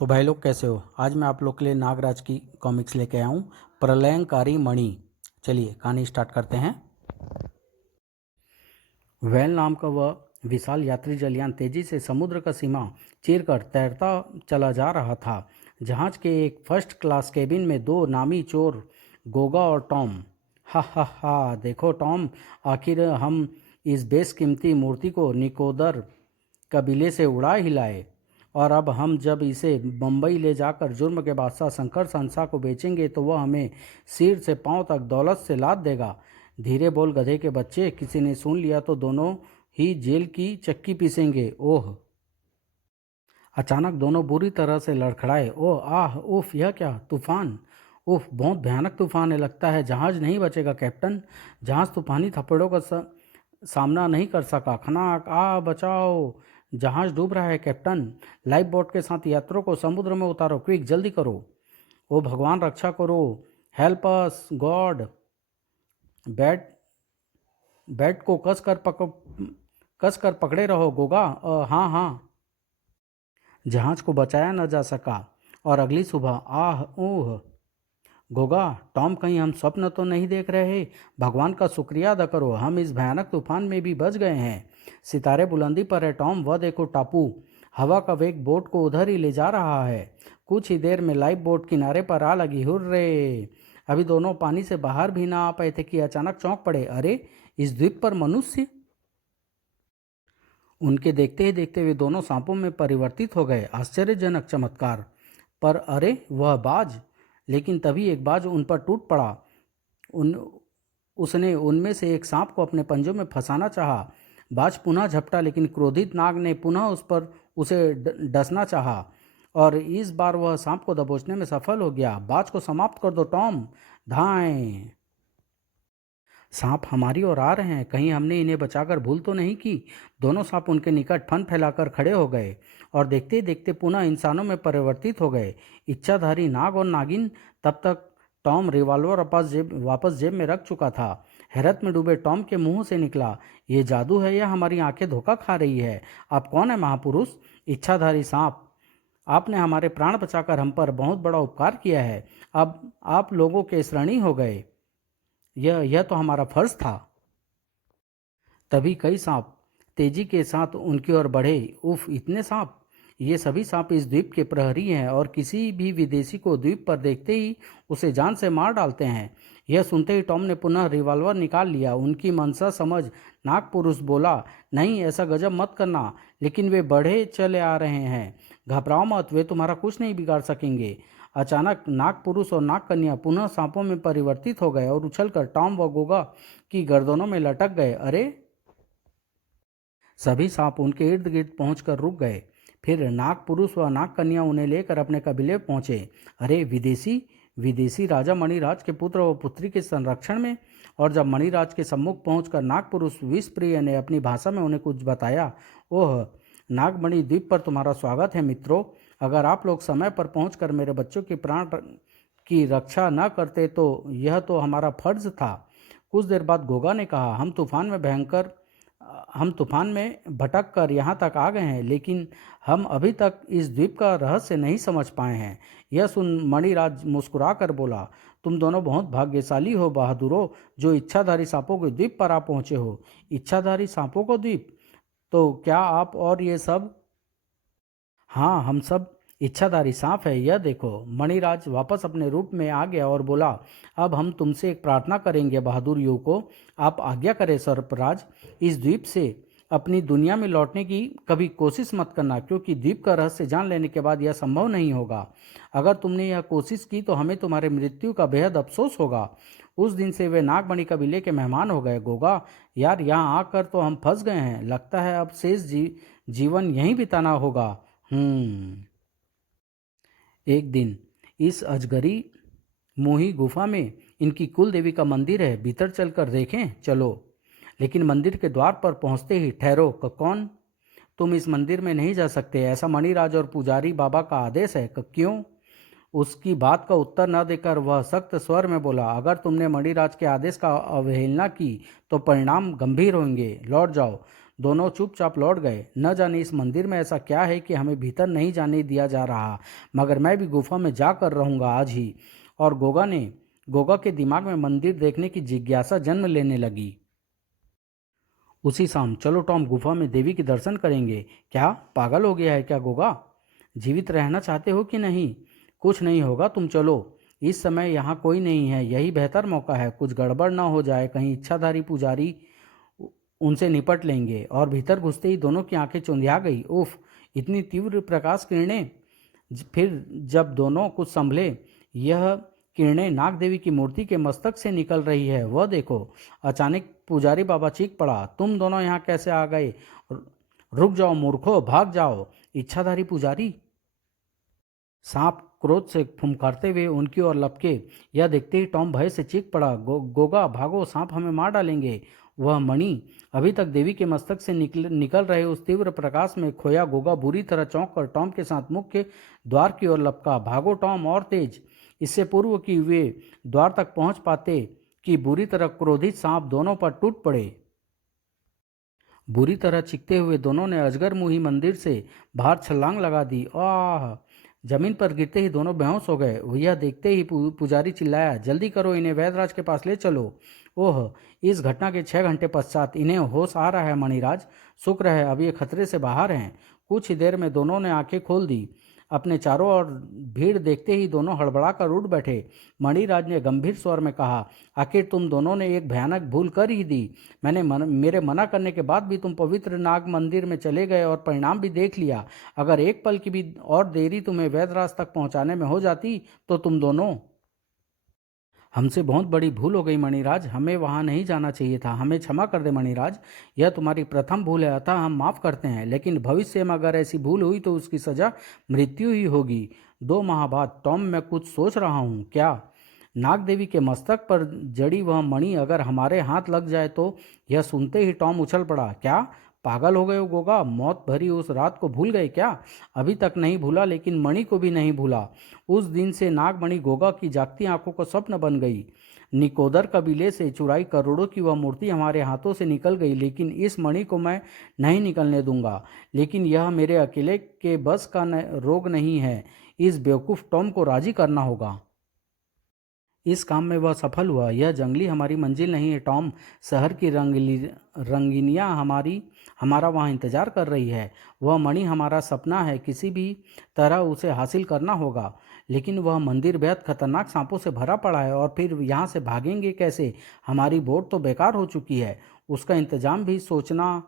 तो भाई लोग कैसे हो। आज मैं आप लोग के लिए नागराज की कॉमिक्स लेके आया हूँ, प्रलयंकारी मणि। चलिए कहानी स्टार्ट करते हैं। वैल नाम का वह विशाल यात्री जलयान तेजी से समुद्र का सीमा चीर कर तैरता चला जा रहा था। जहाज के एक फर्स्ट क्लास केबिन में दो नामी चोर, गोगा और टॉम। हा हा हा, देखो टॉम, आखिर हम इस बेशकीमती मूर्ति को निकोदर कबीले से उड़ा ही लाए, और अब हम जब इसे बम्बई ले जाकर जुर्म के बादशाह शंकर शहंशाह को बेचेंगे तो वह हमें सिर से पांव तक दौलत से लाद देगा। धीरे बोल गधे के बच्चे, किसी ने सुन लिया तो दोनों ही जेल की चक्की पीसेंगे। ओह! अचानक दोनों बुरी तरह से लड़खड़ाए। ओह आह उफ, यह क्या तूफान! उफ, बहुत भयानक तूफान है, लगता है जहाज नहीं बचेगा कैप्टन। जहाज तूफानी थप्पड़ों का सामना नहीं कर सका। खनाक, बचाओ, जहाज डूब रहा है कैप्टन। लाइफ बोट के साथ यात्रियों को समुद्र में उतारो, क्विक, जल्दी करो। ओ भगवान, रक्षा करो, help us God. Bat bat को कस कर पकड़े रहो गोगा। हाँ हाँ। जहाज को बचाया न जा सका और अगली सुबह आह ऊह। गोगा, टॉम, कहीं हम स्वप्न तो नहीं देख रहे? भगवान का शुक्रिया अदा करो, हम इस भयानक तूफान में भी बच गए हैं। सितारे बुलंदी पर है टॉम, वह देखो टापू। हवा का वेग बोट को उधर ही ले जा रहा है। कुछ ही देर में लाइफ बोट किनारे पर आ लगी। हुर्रे! अभी दोनों पानी से बाहर भी ना आ पाए थे कि अचानक चौंक पड़े। अरे, इस द्वीप पर मनुष्य! उनके देखते ही देखते वे दोनों सांपों में परिवर्तित हो गए। आश्चर्यजनक चमत्कार! पर अरे, वह बाज! लेकिन तभी एक बाज उन पर टूट पड़ा। उन उसने उनमें से एक सांप को अपने पंजों में फंसाना चाहा। बाज पुनः झपटा, लेकिन क्रोधित नाग ने पुनः उसे डसना चाहा, और इस बार वह सांप को दबोचने में सफल हो गया। बाज को समाप्त कर दो टॉम, धाएं! सांप हमारी ओर आ रहे हैं, कहीं हमने इन्हें बचाकर भूल तो नहीं की? दोनों सांप उनके निकट फन फैलाकर खड़े हो गए और देखते ही देखते पुनः इंसानों में परिवर्तित हो गए। इच्छाधारी नाग और नागिन। तब तक टॉम रिवॉल्वर वापस जेब में रख चुका था। हैरत में डूबे टॉम के मुंह से निकला, ये जादू है या हमारी आंखें धोखा खा रही है? आप कौन है महापुरुष? इच्छाधारी सांप, आपने हमारे प्राण बचाकर हम पर बहुत बड़ा उपकार किया है। अब आप लोगों के ऋणी हो गए। यह तो हमारा फर्ज था। तभी कई सांप तेजी के साथ उनकी ओर बढ़े। उफ, इतने सांप! ये सभी सांप इस द्वीप के प्रहरी हैं और किसी भी विदेशी को द्वीप पर देखते ही उसे जान से मार डालते हैं। यह सुनते ही टॉम ने पुनः रिवॉल्वर निकाल लिया। उनकी मनसा समझ नागपुरुष बोला, नहीं, ऐसा गजब मत करना। लेकिन वे बढ़े चले आ रहे हैं, घबराओ मत, वे तुम्हारा कुछ नहीं बिगाड़ सकेंगे। अचानक नागपुरुष और नागकन्या पुनः सांपों में परिवर्तित हो गए और उछलकर टॉम व गोगा की गर्दनों में लटक गए। अरे! सभी सांप उनके इर्द गिर्द पहुंचकर रुक गए। फिर नागपुरुष व नागकन्या उन्हें लेकर अपने कबीले पहुंचे। अरे, विदेशी! विदेशी राजा मणिराज के पुत्र व पुत्री के संरक्षण में! और जब मणिराज के सम्मुख पहुंचकर नागपुरुष विषप्रिय ने अपनी भाषा में उन्हें कुछ बताया। ओह, नागमणि द्वीप पर तुम्हारा स्वागत है मित्रों। अगर आप लोग समय पर पहुंचकर मेरे बच्चों के प्राण की रक्षा न करते तो यह तो हमारा फर्ज था। कुछ देर बाद गोगा ने कहा, हम तूफान में भटक कर यहाँ तक आ गए हैं, लेकिन हम अभी तक इस द्वीप का रहस्य नहीं समझ पाए हैं। यह सुन मणिराज मुस्कुरा कर बोला, तुम दोनों बहुत भाग्यशाली हो बहादुरों, जो इच्छाधारी सांपों के द्वीप पर आ पहुँचे हो। इच्छाधारी सांपों को द्वीप? तो क्या आप और ये सब? हाँ, हम सब इच्छाधारी सांप है। यह देखो। मणिराज वापस अपने रूप में आ गया और बोला, अब हम तुमसे एक प्रार्थना करेंगे बहादुर युवकों। आप आज्ञा करें सर्पराज। इस द्वीप से अपनी दुनिया में लौटने की कभी कोशिश मत करना, क्योंकि द्वीप का रहस्य जान लेने के बाद यह संभव नहीं होगा। अगर तुमने यह कोशिश की तो हमें तुम्हारे मृत्यु का बेहद अफसोस होगा। उस दिन से वे नागमणि कबीले के मेहमान हो गए। गोगा, यार, यहाँ आकर तो हम फंस गए हैं, लगता है अब शेष जीवन यहीं बिताना होगा। एक दिन इस अजगरी मोही गुफा में इनकी कुल देवी का मंदिर है, भीतर चलकर देखें? चलो। लेकिन मंदिर के द्वार पर पहुंचते ही, ठहरो, कौन? तुम इस मंदिर में नहीं जा सकते, ऐसा मणिराज और पुजारी बाबा का आदेश है। क्यों? उसकी बात का उत्तर न देकर वह सख्त स्वर में बोला, अगर तुमने मणिराज के आदेश का अवहेलना की तो परिणाम गंभीर होंगे। लौट जाओ। दोनों चुपचाप लौट गए। न जाने इस मंदिर में ऐसा क्या है कि हमें भीतर नहीं जाने दिया जा रहा, मगर मैं भी गुफा में जाकर रहूंगा आज ही। और गोगा के दिमाग में मंदिर देखने की जिज्ञासा जन्म लेने लगी। उसी शाम, चलो टॉम, गुफा में देवी के दर्शन करेंगे। क्या पागल हो गया है क्या गोगा? जीवित रहना चाहते हो कि नहीं? कुछ नहीं होगा, तुम चलो। इस समय यहाँ कोई नहीं है, यही बेहतर मौका है। कुछ गड़बड़ ना हो जाए, कहीं इच्छाधारी पुजारी उनसे निपट लेंगे। और भीतर घुसते ही दोनों की आंखें चौंधिया गई। उफ, इतनी तीव्र प्रकाश किरणें! फिर जब दोनों कुछ संभले, यह किरणें नाग देवी की मूर्ति के मस्तक से निकल रही है, वह देखो। अचानक पुजारी बाबा चीख पड़ा, तुम दोनों यहाँ कैसे आ गए? रुक जाओ मूर्खो, भाग जाओ! इच्छाधारी पुजारी! सांप क्रोध से फुंकारते हुए उनकी ओर लपके। यह देखते ही टॉम भय से चीख पड़ा, गोगा भागो, सांप हमें मार डालेंगे। वह मणि अभी तक देवी के मस्तक से निकल रहे उस तीव्र प्रकाश में खोया गोगा बुरी तरह चौंक कर टॉम के साथ मुख्य द्वार की ओर लपका। भागो टॉम, और तेज! इससे पूर्व कि वे द्वार तक पहुंच पाते कि बुरी तरह क्रोधित सांप दोनों पर टूट पड़े। बुरी तरह चीखते हुए दोनों ने अजगर मुही मंदिर से बाहर छलांग लगा दी। आह! जमीन पर गिरते ही दोनों बेहोश हो गए। यह देखते ही पुजारी चिल्लाया, जल्दी करो, इन्हें वैद्यराज के पास ले चलो। ओह! इस घटना के 6 घंटे पश्चात इन्हें होश आ रहा है मणिराज। शुक्र है अब ये खतरे से बाहर हैं। कुछ ही देर में दोनों ने आंखें खोल दी। अपने चारों ओर भीड़ देखते ही दोनों हड़बड़ा कर उठ बैठे। मणिराज ने गंभीर स्वर में कहा, आखिर तुम दोनों ने एक भयानक भूल कर ही दी। मेरे मना करने के बाद भी तुम पवित्र नाग मंदिर में चले गए और परिणाम भी देख लिया। अगर एक पल की भी और देरी तुम्हें वैद्यराज तक पहुंचाने में हो जाती तो तुम दोनों। हमसे बहुत बड़ी भूल हो गई मणिराज, हमें वहाँ नहीं जाना चाहिए था। हमें क्षमा कर दे मणिराज, यह तुम्हारी प्रथम भूल है, अतः हम माफ़ करते हैं। लेकिन भविष्य में अगर ऐसी भूल हुई तो उसकी सज़ा मृत्यु ही होगी। 2 माह बाद टॉम, मैं कुछ सोच रहा हूँ। क्या? नाग देवी के मस्तक पर जड़ी वह मणि अगर हमारे हाथ लग जाए तो? यह सुनते ही टॉम उछल पड़ा। क्या पागल हो गए हो गोगा? मौत भरी उस रात को भूल गए क्या? अभी तक नहीं भूला, लेकिन मणि को भी नहीं भूला। उस दिन से नागमणि गोगा की जागती आंखों का स्वप्न बन गई। निकोदर कबीले से चुराई करोड़ों की वह मूर्ति हमारे हाथों से निकल गई, लेकिन इस मणि को मैं नहीं निकलने दूंगा। लेकिन यह मेरे अकेले के बस का रोग नहीं है। इस बेवकूफ़ टॉम को राजी करना होगा। इस काम में वह सफल हुआ। यह जंगली हमारी मंजिल नहीं है टॉम। शहर की रंगीनियाँ हमारा वहाँ इंतजार कर रही है। वह मणि हमारा सपना है, किसी भी तरह उसे हासिल करना होगा। लेकिन वह मंदिर बेहद खतरनाक सांपों से भरा पड़ा है, और फिर यहाँ से भागेंगे कैसे? हमारी बोट तो बेकार हो चुकी है, उसका इंतजाम भी सोचना।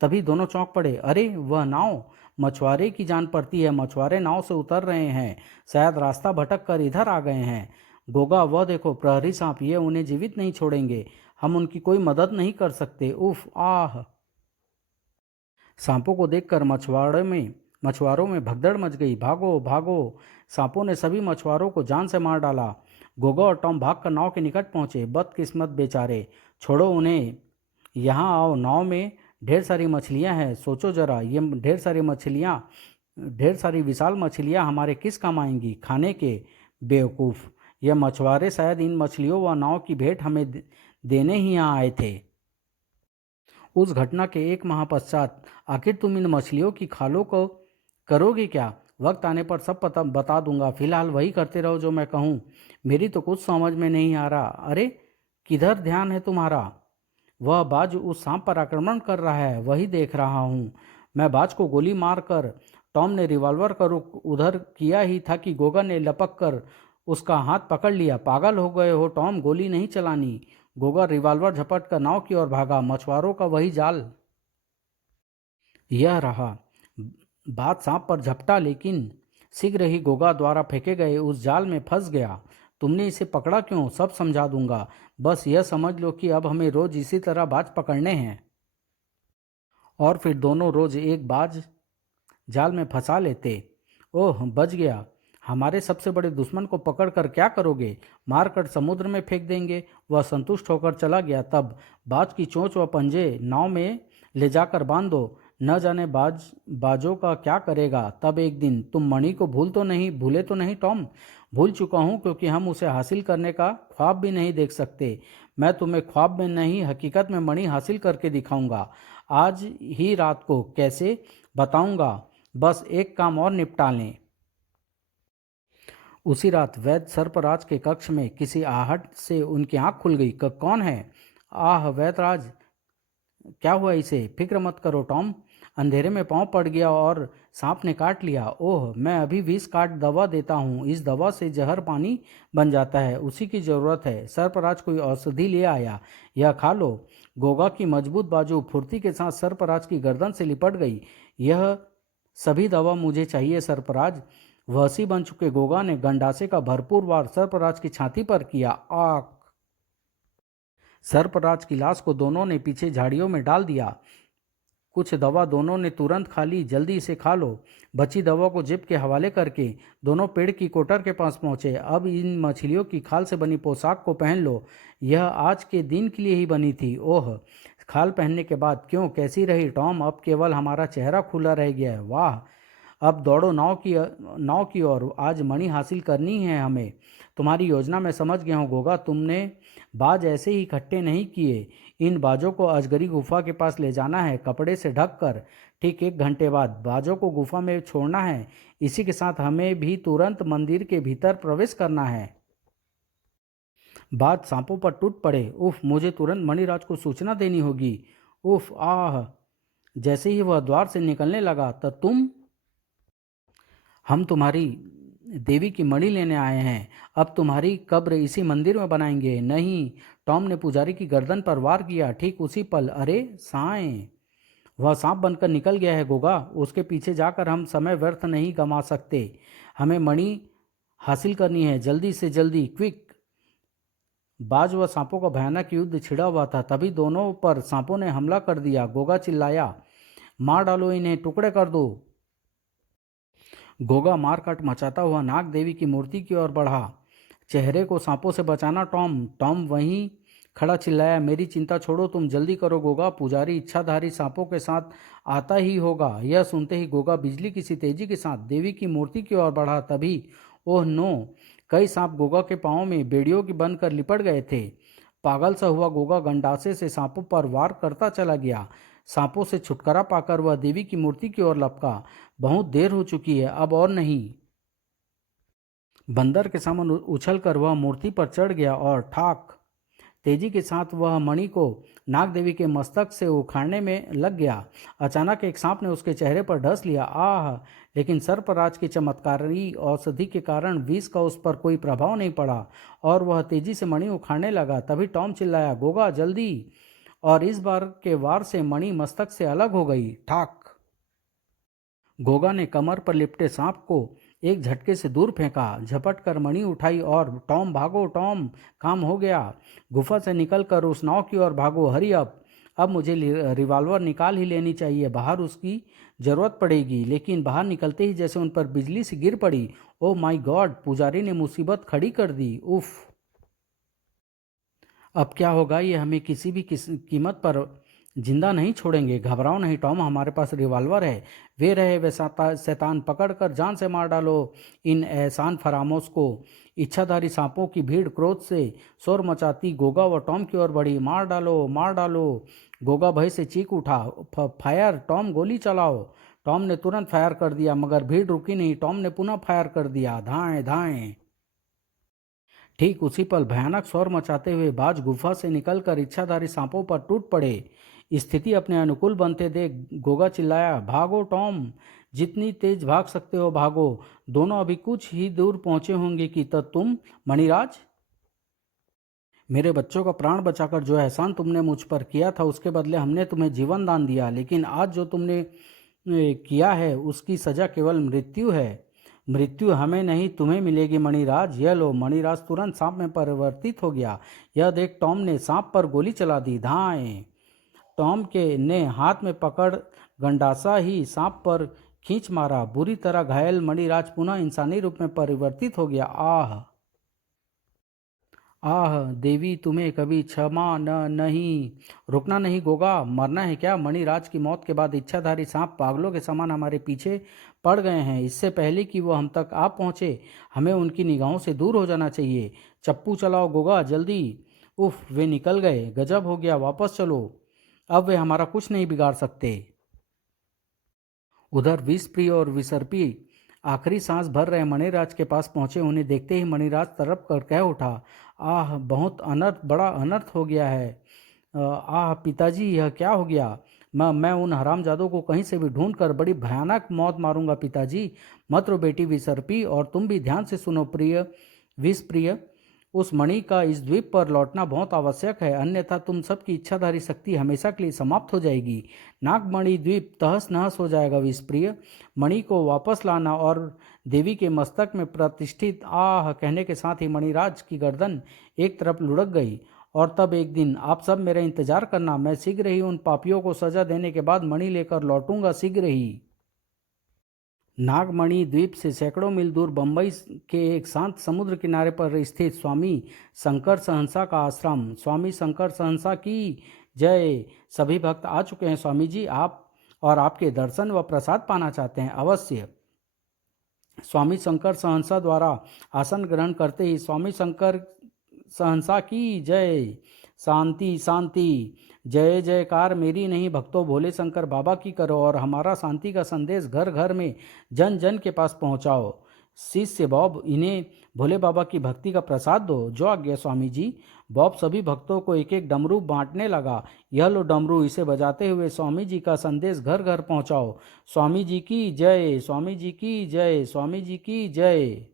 तभी दोनों चौंक पड़े। अरे, वह नाव! मछुआरे की जान पड़ती है। मछुआरे नाव से उतर रहे हैं, शायद रास्ता भटक कर इधर आ गए हैं। गोगा, वह देखो, प्रहरी सांप! ये उन्हें जीवित नहीं छोड़ेंगे। हम उनकी कोई मदद नहीं कर सकते। उफ, आह! सांपों को देखकर मछुआरों में भगदड़ मच गई। भागो भागो! सांपों ने सभी मछुआरों को जान से मार डाला। गोगा और टॉम भागकर नाव के निकट पहुंचे। बदकिस्मत बेचारे! छोड़ो उन्हें, यहाँ आओ। नाव में ढेर सारी मछलियाँ हैं। सोचो जरा, ये ढेर सारी विशाल मछलियाँ हमारे किस काम आएंगी? खाने के? बेवकूफ़! यह मछुआरे शायद इन मछलियों व नाव की भेंट हमें देने ही यहाँ आए थे। उस घटना के 1 माह पश्चात आखिर तुम इन मछलियों की खालों को करोगे क्या? वक्त आने पर सब पता बता दूंगा। फिलहाल वही करते रहो जो मैं कहूँ। मेरी तो कुछ समझ में नहीं आ रहा। अरे, किधर ध्यान है तुम्हारा? वह बाज उस सांप पर आक्रमण कर रहा है, वही देख रहा हूँ। मैं बाज को गोली मारकर टॉम ने रिवॉल्वर का रुख उधर किया ही था कि गोगा ने लपक कर उसका हाथ पकड़ लिया। पागल हो गए हो टॉम, गोली नहीं चलानी। गोगा रिवॉल्वर झपट कर नाव की ओर भागा। मछुआरों का वही जाल यह रहा। बात सांप पर झपटा, लेकिन शीघ्र ही गोगा द्वारा फेंके गए उस जाल में फंस गया। तुमने इसे पकड़ा क्यों? सब समझा दूंगा। बस यह समझ लो कि अब हमें रोज इसी तरह बाज पकड़ने हैं। और फिर दोनों रोज एक बाज जाल में फंसा लेते। ओह, बच गया। हमारे सबसे बड़े दुश्मन को पकड़कर क्या करोगे? मारकर समुद्र में फेंक देंगे। वह संतुष्ट होकर चला गया। तब बाज की चोंच व पंजे नाव में ले जाकर बांध दो। न जाने बाजों का क्या करेगा। तब एक दिन तुम मणि को भूले तो नहीं टॉम? भूल चुका हूँ, क्योंकि हम उसे हासिल करने का ख्वाब भी नहीं देख सकते। मैं तुम्हें ख्वाब में नहीं, हकीकत में मणि हासिल करके दिखाऊंगा। आज ही रात को कैसे बताऊंगा, बस एक काम और निपटा लें। उसी रात वैद्य सर्पराज के कक्ष में किसी आहट से उनकी आंख खुल गई। कौन है? आह वैद्यराज, क्या हुआ इसे? फिक्र मत करो टॉम, अंधेरे में पांव पड़ गया और सांप ने काट लिया। ओह, मैं अभी विष काट दवा देता हूँ, इस दवा से जहर पानी बन जाता है, उसी की जरूरत है। सर्पराज कोई औषधि ले आया, यह खा लो। गोगा की मजबूत बाजू फुर्ती के साथ सर्पराज की गर्दन से लिपट गई। यह सभी दवा मुझे चाहिए सर्पराज। वहसी बन चुके गोगा ने गंडासे का भरपूर वार सर्पराज की छाती पर किया। आक! सर्पराज की लाश को दोनों ने पीछे झाड़ियों में डाल दिया। कुछ दवा दोनों ने तुरंत खा ली। जल्दी से खा लो। बची दवा को जिप के हवाले करके दोनों पेड़ की कोटर के पास पहुंचे। अब इन मछलियों की खाल से बनी पोशाक को पहन लो, यह आज के दिन के लिए ही बनी थी। ओह, खाल पहनने के बाद क्यों, कैसी रही टॉम? अब केवल हमारा चेहरा खुला रह गया है। वाह, अब दौड़ो नाव की ओर। आज मणि हासिल करनी है हमें। तुम्हारी योजना मैं समझ गया हूँ गोगा, तुमने बाज ऐसे ही इकट्ठे नहीं किए। इन बाजों को अजगरी गुफा के पास ले जाना है, कपड़े से ढक कर। ठीक 1 घंटे बाद बाजों को गुफा में छोड़ना है। इसी के साथ हमें भी तुरंत मंदिर के भीतर प्रवेश करना है। बाज सांपों पर टूट पड़े। उफ, मुझे तुरंत मणिराज को सूचना देनी होगी। उफ, आह! जैसे ही वह द्वार से निकलने लगा, तब हम तुम्हारी देवी की मणि लेने आए हैं। अब तुम्हारी कब्र इसी मंदिर में बनाएंगे। नहीं, टॉम ने पुजारी की गर्दन पर वार किया। ठीक उसी पल, अरे साएं, वह सांप बनकर निकल गया है गोगा। उसके पीछे जाकर हम समय व्यर्थ नहीं गंवा सकते। हमें मणि हासिल करनी है, जल्दी से जल्दी, क्विक। बाज व सांपों का भयानक युद्ध छिड़ा हुआ था। तभी दोनों पर सांपों ने हमला कर दिया। गोगा चिल्लाया, मार डालो इन्हें, टुकड़े कर दो। गोगा मारकाट मचाता हुआ नाग देवी की मूर्ति की ओर बढ़ा। चेहरे को सांपों से बचाना टॉम। टॉम वहीं खड़ा चिल्लाया, मेरी चिंता छोड़ो, तुम जल्दी करो गोगा, पुजारी इच्छाधारी सांपों के साथ आता ही होगा। यह सुनते ही गोगा बिजली की सी तेजी के साथ देवी की मूर्ति की ओर बढ़ा। तभी ओह नो, कई सांप गोगा के पांवों में बेड़ियों की बनकर लिपट गए थे। पागल सा हुआ गोगा गंडासे से सांपों पर वार करता चला गया। सांपों से छुटकारा पाकर वह देवी की मूर्ति की ओर लपका। बहुत देर हो चुकी है, अब और नहीं। बंदर के समान उछलकर वह मूर्ति पर चढ़ गया और ठाक तेजी के साथ वह मणि को नाग देवी के मस्तक से उखाड़ने में लग गया। अचानक एक सांप ने उसके चेहरे पर ढस लिया। आह! लेकिन सर्पराज की चमत्कारी औषधि के कारण विष का उस पर कोई प्रभाव नहीं पड़ा और वह तेजी से मणि उखाड़ने लगा। तभी टॉम चिल्लाया, गोगा जल्दी! और इस बार के वार से मणि मस्तक से अलग हो गई। ठाक! गोगा ने कमर पर लिपटे सांप को एक झटके से दूर फेंका, झपट कर मणि उठाई और टॉम भागो टॉम, काम हो गया। गुफा से निकलकर उस नाव की ओर भागो, हरी अब मुझे रिवॉल्वर निकाल ही लेनी चाहिए, बाहर उसकी जरूरत पड़ेगी। लेकिन बाहर निकलते ही जैसे उन पर बिजली सी गिर पड़ी। ओ माय गॉड, पुजारी ने मुसीबत खड़ी कर दी। उफ, अब क्या होगा, ये हमें किसी भी कीमत पर जिंदा नहीं छोड़ेंगे। घबराओ नहीं टॉम, हमारे पास रिवॉल्वर है। वे रहे वे शैतान, पकड़कर जान से मार डालो इन एहसान फरामोश को। इच्छाधारी सांपों की भीड़ क्रोध से शोर मचाती गोगा व टॉम की ओर बढ़ी। मार डालो, मार डालो! गोगा भय से चीख उठा। फायर टॉम, गोली चलाओ! टॉम ने तुरंत फायर कर दिया, मगर भीड़ रुकी नहीं। टॉम ने पुनः फायर कर दिया। धाएं धाएं! ठीक उसी पल भयानक शोर मचाते हुए बाज गुफा से निकलकर इच्छाधारी सांपों पर टूट पड़े। स्थिति अपने अनुकूल बनते देख गोगा चिल्लाया, भागो टॉम, जितनी तेज भाग सकते हो भागो। दोनों अभी कुछ ही दूर पहुंचे होंगे कि तब तुम, मणिराज, मेरे बच्चों का प्राण बचाकर जो एहसान तुमने मुझ पर किया था उसके बदले हमने तुम्हें जीवन दान दिया। लेकिन आज जो तुमने किया है उसकी सजा केवल मृत्यु है। मृत्यु हमें नहीं, तुम्हें मिलेगी मणिराज। यह लो। मणिराज तुरंत सांप में परिवर्तित हो गया। यह देख टॉम ने सांप पर गोली चला दी। धाएं! टॉम के ने हाथ में पकड़ गंडासा ही सांप पर खींच मारा। बुरी तरह घायल मणिराज पुनः इंसानी रूप में परिवर्तित हो गया। आह! आह! देवी, तुम्हें कभी क्षमा न नहीं। रुकना नहीं गोगा, मरना है क्या? मणिराज की मौत के बाद इच्छाधारी सांप पागलों के समान हमारे पीछे पड़ गए हैं। इससे पहले कि वो हम तक आ पहुंचे, हमें उनकी निगाहों से दूर हो जाना चाहिए। चप्पू चलाओ गोगा, जल्दी! उफ, वे निकल गए। गजब हो गया, वापस चलो। अब वे हमारा कुछ नहीं बिगाड़ सकते। उधर विषप्रिय और विसर्पी आखिरी सांस भर रहे मणिराज के पास पहुंचे। उन्हें देखते ही मणिराज तड़प कर कह उठा, आह बहुत अनर्थ, बड़ा अनर्थ हो गया है। आह पिताजी, यह क्या हो गया? मैं उन हरामजादों को कहीं से भी ढूंढ कर बड़ी भयानक मौत मारूंगा पिताजी। मत रो बेटी विसर्पी, और तुम भी ध्यान से सुनो प्रिय विषप्रिय। उस मणि का इस द्वीप पर लौटना बहुत आवश्यक है, अन्यथा तुम सबकी इच्छाधारी शक्ति हमेशा के लिए समाप्त हो जाएगी। नागमणि द्वीप तहस नहस हो जाएगा। विषप्रिय, मणि को वापस लाना। और देवी के मस्तक में प्रतिष्ठित आह कहने के साथ ही मणिराज की गर्दन एक तरफ लुढ़क गई। और तब एक दिन आप सब मेरा इंतजार करना, मैं शीघ्र ही उन पापियों को सजा देने के बाद मणि लेकर लौटूंगा, शीघ्र ही। नागमणि द्वीप से सैकड़ों मील दूर बंबई के एक शांत समुद्र किनारे पर स्थित स्वामी शंकर सहंसा का आश्रम। स्वामी शंकर सहंसा की जय। सभी भक्त आ चुके हैं स्वामी जी, आप और आपके दर्शन व प्रसाद पाना चाहते हैं, अवश्य। स्वामी शंकर सहंसा द्वारा आसन ग्रहण करते ही स्वामी शंकर सहंसा की जय। शांति शांति, जय जयकार मेरी नहीं भक्तों, भोले शंकर बाबा की करो और हमारा शांति का संदेश घर घर में जन जन के पास पहुंचाओ। शिष्य बॉब, इन्हें भोले बाबा की भक्ति का प्रसाद दो। जो आज्ञा स्वामी जी। बॉब सभी भक्तों को एक एक डमरू बांटने लगा। यह लो डमरू, इसे बजाते हुए स्वामी जी का संदेश घर घर पहुंचाओ। स्वामी जी की जय, स्वामी जी की जय, स्वामी जी की जय।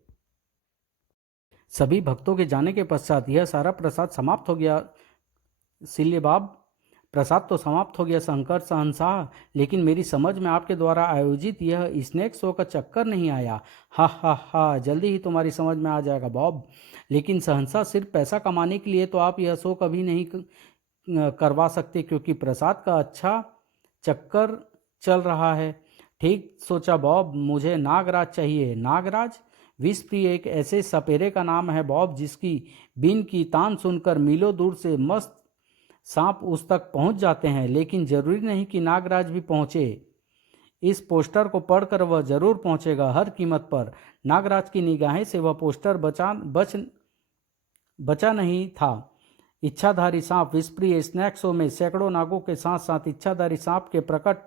सभी भक्तों के जाने के पश्चात यह सारा प्रसाद समाप्त हो गया। सिल्यबाब, प्रसाद तो समाप्त हो गया शंकर सहनशाह, लेकिन मेरी समझ में आपके द्वारा आयोजित यह स्नैक शो का चक्कर नहीं आया। हा हा हा, जल्दी ही तुम्हारी समझ में आ जाएगा बॉब। लेकिन सहनशाह, सिर्फ पैसा कमाने के लिए तो आप यह शो कभी नहीं करवा सकते, क्योंकि प्रसाद का अच्छा चक्कर चल रहा है। ठीक सोचा बॉब, मुझे नागराज चाहिए। नागराज? विषप्रिय एक ऐसे सपेरे का नाम है बॉब, जिसकी बीन की तान सुनकर मीलों दूर से मस्त सांप उस तक पहुंच जाते हैं, लेकिन जरूरी नहीं कि नागराज भी पहुंचे। इस पोस्टर को पढ़कर वह जरूर पहुंचेगा, हर कीमत पर। नागराज की निगाहें से वह पोस्टर बचा नहीं था। इच्छाधारी सांप विषप्रिय स्नैक शो में सैकड़ों नागों के साथ साथ इच्छाधारी सांप के प्रकट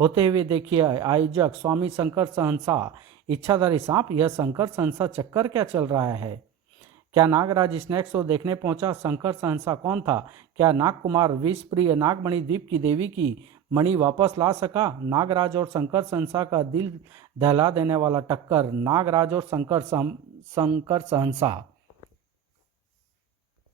होते हुए देखिए आयोजक स्वामी शंकर सहंसा। इच्छाधारी सांप, यह शंकर सहंसा चक्कर क्या चल रहा है? क्या नागराज स्नैक शो देखने पहुंचा? शंकर सहंसा कौन था? क्या नागकुमार विषप्रिय नागमणि द्वीप की देवी की मणि वापस ला सका? नागराज और शंकर सहंसा का दिल दहला देने वाला टक्कर। नागराज और शंकर सहंसा।